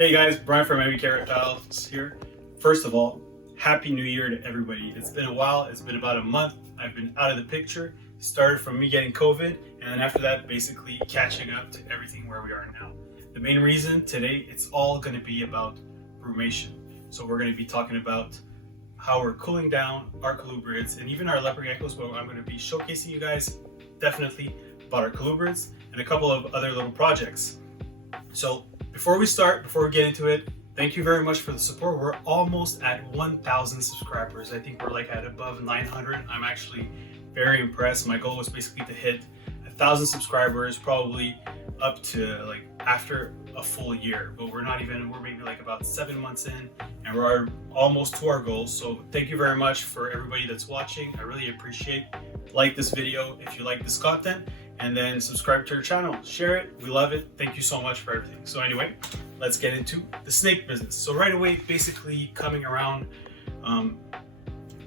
Hey guys, Brian from Reptiles here. First of all, Happy New Year to everybody. It's been a while, it's been about a month. I've been out of the picture. It started from me getting COVID, and then after that, basically catching up to everything where we are now. The main reason today, it's all going to be about brumation. So we're going to be talking about how we're cooling down our colubrids and even our leopard geckos, but I'm going to be showcasing you guys definitely about our colubrids and a couple of other little projects. So before we get into it, thank you very much for the support. We're almost at 1,000 subscribers. I think we're like at above 900. I'm actually very impressed. My goal was basically to hit 1,000 subscribers, probably up to like after a full year, but we're maybe like about 7 months in and we're almost to our goals. So thank you very much for everybody that's watching. I really appreciate. Like this video if you like this content, and then subscribe to our channel, share it. We love it. Thank you so much for everything. So anyway, let's get into the snake business. So right away, basically coming around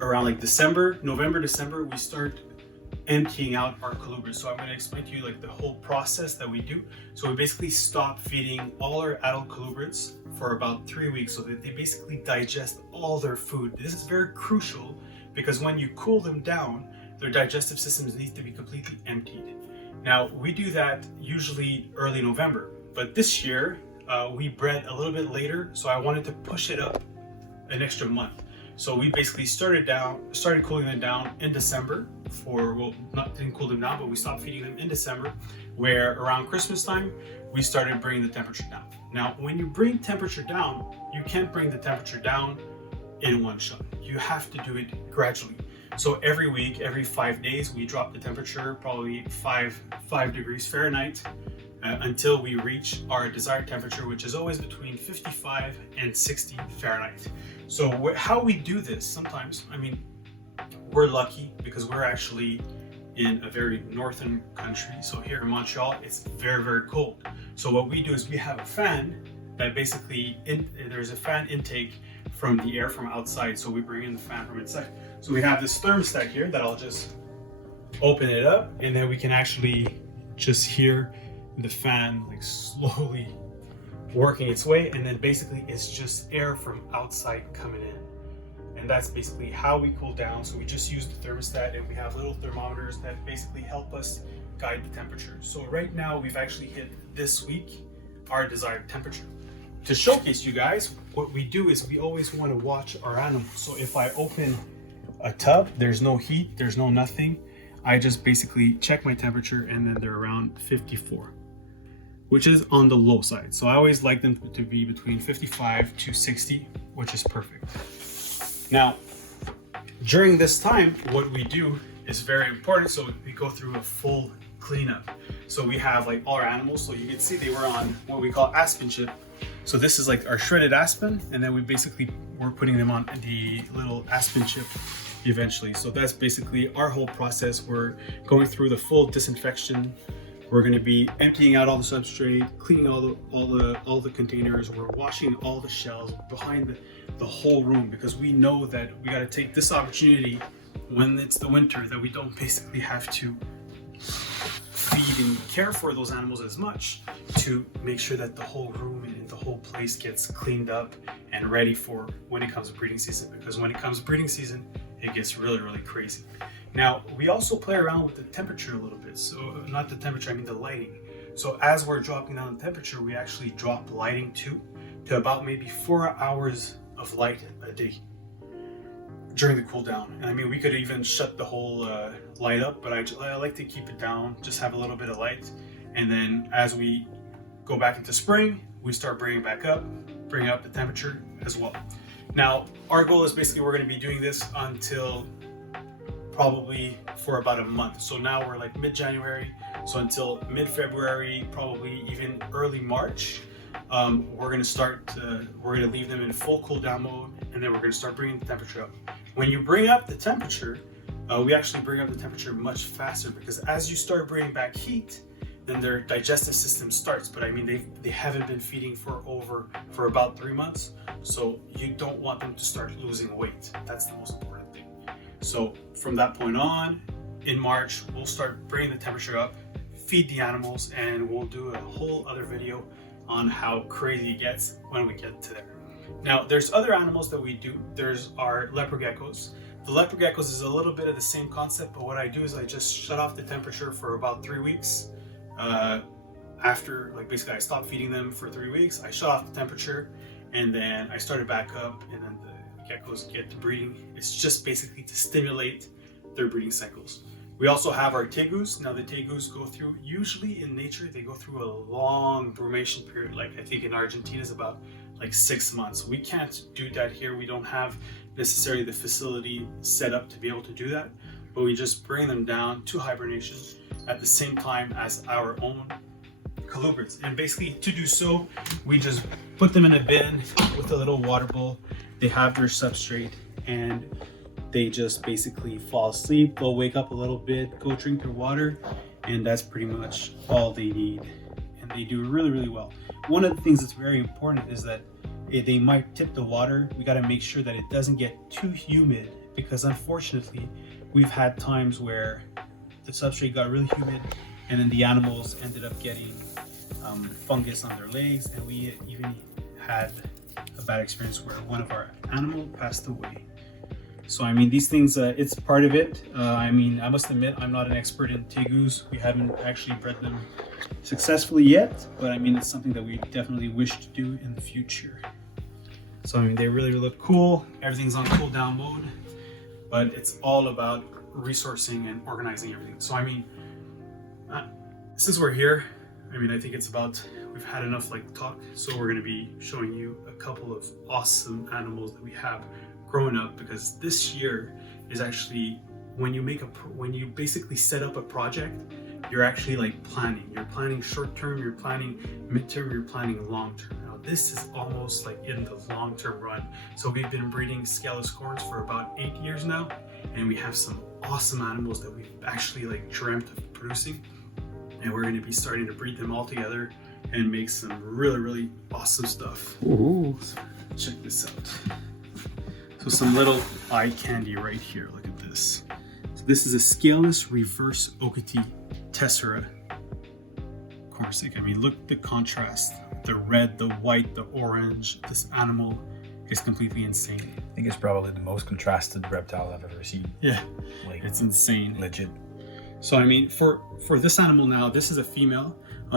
like November, December, we start emptying out our colubrids. So I'm going to explain to you like the whole process that we do. So we basically stop feeding all our adult colubrids for about 3 weeks so that they basically digest all their food. This is very crucial because when you cool them down, their digestive systems need to be completely emptied. Now, we do that usually early November, but this year we bred a little bit later, so I wanted to push it up an extra month. So we basically started cooling them down in December didn't cool them down, but we stopped feeding them in December, where around Christmas time, we started bringing the temperature down. Now, when you bring temperature down, you can't bring the temperature down in one shot. You have to do it gradually. So every week, every 5 days, we drop the temperature probably 5 degrees Fahrenheit until we reach our desired temperature, which is always between 55 and 60 Fahrenheit. So how we do this sometimes, I mean, we're lucky because we're actually in a very northern country. So here in Montreal, it's very, very cold. So what we do is we have a fan that basically, there's a fan intake from the air from outside. So we bring in the fan from inside. So we have this thermostat here that I'll just open it up, and then we can actually just hear the fan like slowly working its way, and then basically it's just air from outside coming in. And that's basically how we cool down. So we just use the thermostat, and we have little thermometers that basically help us guide the temperature. So right now we've actually hit this week our desired temperature. To showcase you guys, what we do is we always want to watch our animals. So if I open a tub, there's no heat, there's no nothing, I just basically check my temperature, and then they're around 54, which is on the low side. So I always like them to be between 55 to 60, which is perfect. Now, during this time, what we do is very important. So we go through a full cleanup. So we have like all our animals. So you can see they were on what we call aspen chip. So this is like our shredded aspen, and then we're putting them on the little aspen chip eventually. So that's basically our whole process. We're going through the full disinfection. We're going to be emptying out all the substrate, cleaning all the containers. We're washing all the shells behind the whole room, because we know that we got to take this opportunity when it's the winter that we don't basically have to feed and care for those animals as much, to make sure that the whole room and the whole place gets cleaned up and ready for when it comes to breeding season. Because when it comes to breeding season, it gets really, really crazy. Now, we also play around with the temperature a little bit. So not the temperature, I mean the lighting. So as we're dropping down the temperature, we actually drop lighting too, to about maybe 4 hours of light a day during the cool down. And I mean, we could even shut the whole light up, but I like to keep it down, just have a little bit of light. And then as we go back into spring, we start bringing up the temperature as well. Now, our goal is basically we're going to be doing this until probably for about a month. So now we're like mid-January, so until mid-February, probably even early March. We're going to leave them in full cool down mode, and then we're going to start bringing the temperature up. When you bring up the temperature, we actually bring up the temperature much faster, because as you start bringing back heat, then their digestive system starts. But I mean, they haven't been feeding for about 3 months, so you don't want them to start losing weight. That's the most important thing. So from that point on, in March, we'll start bringing the temperature up, feed the animals, and we'll do a whole other video on how crazy it gets when we get to there. Now, there's other animals that we do. There's our leopard geckos. The leopard geckos is a little bit of the same concept, but what I do is I just shut off the temperature for about 3 weeks. After, like, basically I stopped feeding them for 3 weeks, I shut off the temperature, and then I started back up, and then the geckos get to breeding. It's just basically to stimulate their breeding cycles. We also have our tegus. Now the tegus go through, usually in nature, they go through a long brumation period. Like I think in Argentina is about like 6 months. We can't do that here. We don't have necessarily the facility set up to be able to do that, but we just bring them down to hibernation at the same time as our own colubrids. And basically to do so, we just put them in a bin with a little water bowl. They have their substrate and they just basically fall asleep. They'll wake up a little bit, go drink their water, and that's pretty much all they need. And they do really, really well. One of the things that's very important is that they might tip the water. We got to make sure that it doesn't get too humid, because unfortunately we've had times where the substrate got really humid and then the animals ended up getting fungus on their legs, and we even had a bad experience where one of our animals passed away. So I mean, these things, it's part of it. I mean, I must admit, I'm not an expert in tegus. We haven't actually bred them successfully yet, but I mean, it's something that we definitely wish to do in the future. So I mean, they really look cool. Everything's on cool down mode, but it's all about resourcing and organizing everything. So I mean, since we're here, I mean, I think it's about, we've had enough like talk. So we're going to be showing you a couple of awesome animals that we have growing up, because this year is actually when you basically set up a project, you're actually like planning. You're planning short term, you're planning midterm, you're planning long term. Now this is almost like in the long term run. So we've been breeding scaleless corns for about 8 years now, and we have some awesome animals that we've actually like dreamt of producing, and we're going to be starting to breed them all together and make some really awesome stuff. Ooh. So check this out. So some little eye candy right here. Look at this. So this is a scaleless reverse Okiti tessera corsic. I mean, look at the contrast. The red, the white, the orange. This animal is completely insane. I think it's probably the most contrasted reptile I've ever seen. Yeah, like, it's insane. Legit. So I mean, for this animal now, this is a female.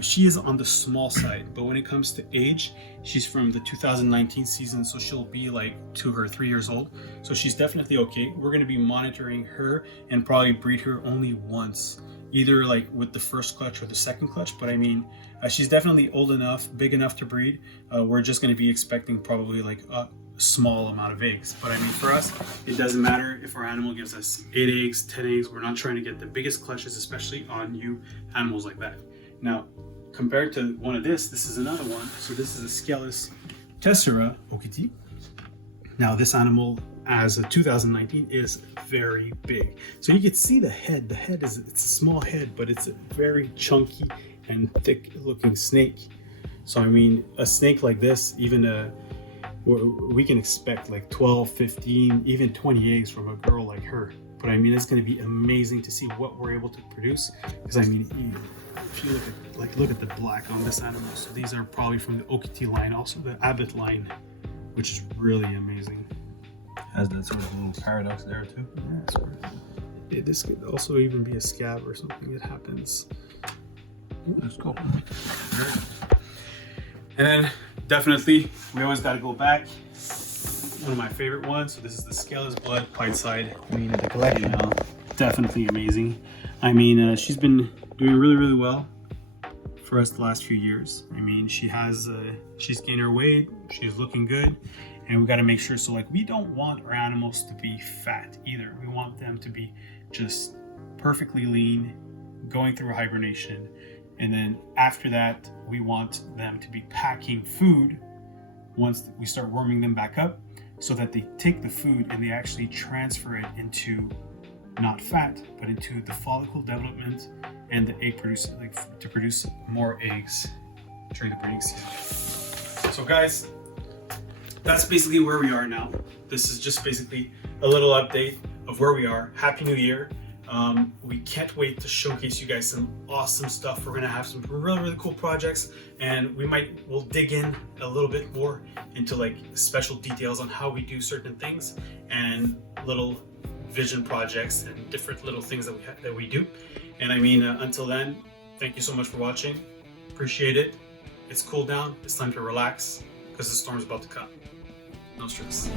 She is on the small side, but when it comes to age, she's from the 2019 season, so she'll be like 2 or 3 years old. So she's definitely okay. We're going to be monitoring her and probably breed her only once, either like with the first clutch or the second clutch. But I mean, she's definitely old enough, big enough to breed. We're just going to be expecting probably like a small amount of eggs. But I mean, for us, it doesn't matter if our animal gives us 8 eggs, 10 eggs. We're not trying to get the biggest clutches, especially on new animals like that. Now, compared to one of this is another one. So this is a scaleless tessera Okiti. Now this animal, as a 2019, is very big. So you can see the head. The head it's a small head, but it's a very chunky and thick looking snake. So I mean, a snake like this, even we can expect like 12, 15, even 20 eggs from a girl like her. But I mean, it's going to be amazing to see what we're able to produce, because I mean, if you look at the black on this animal, so these are probably from the Okiti line, also the Abbott line, which is really amazing. Has that sort of little paradox there too. Yeah, sort of. This could also even be a scab or something that happens. That's cool. And then definitely, we always got to go back. One of my favorite ones. So this is the scaleless blood pint side queen of the collection. Definitely amazing. I mean, she's been doing really well for us the last few years. I mean, she's gained her weight, she's looking good, and we got to make sure. So like, we don't want our animals to be fat either. We want them to be just perfectly lean, going through hibernation, and then after that, we want them to be packing food once we start warming them back up, so that they take the food and they actually transfer it into not fat, but into the follicle development and the egg producing, like to produce more eggs during the breeding season. So guys, that's basically where we are now. This is just basically a little update of where we are. Happy New Year. We can't wait to showcase you guys some awesome stuff. We're gonna have some really cool projects, and we'll dig in a little bit more into like special details on how we do certain things and little vision projects and different little things that we do. And I mean, until then, thank you so much for watching. Appreciate it. It's cooled down. It's time to relax because the storm's about to come. No stress.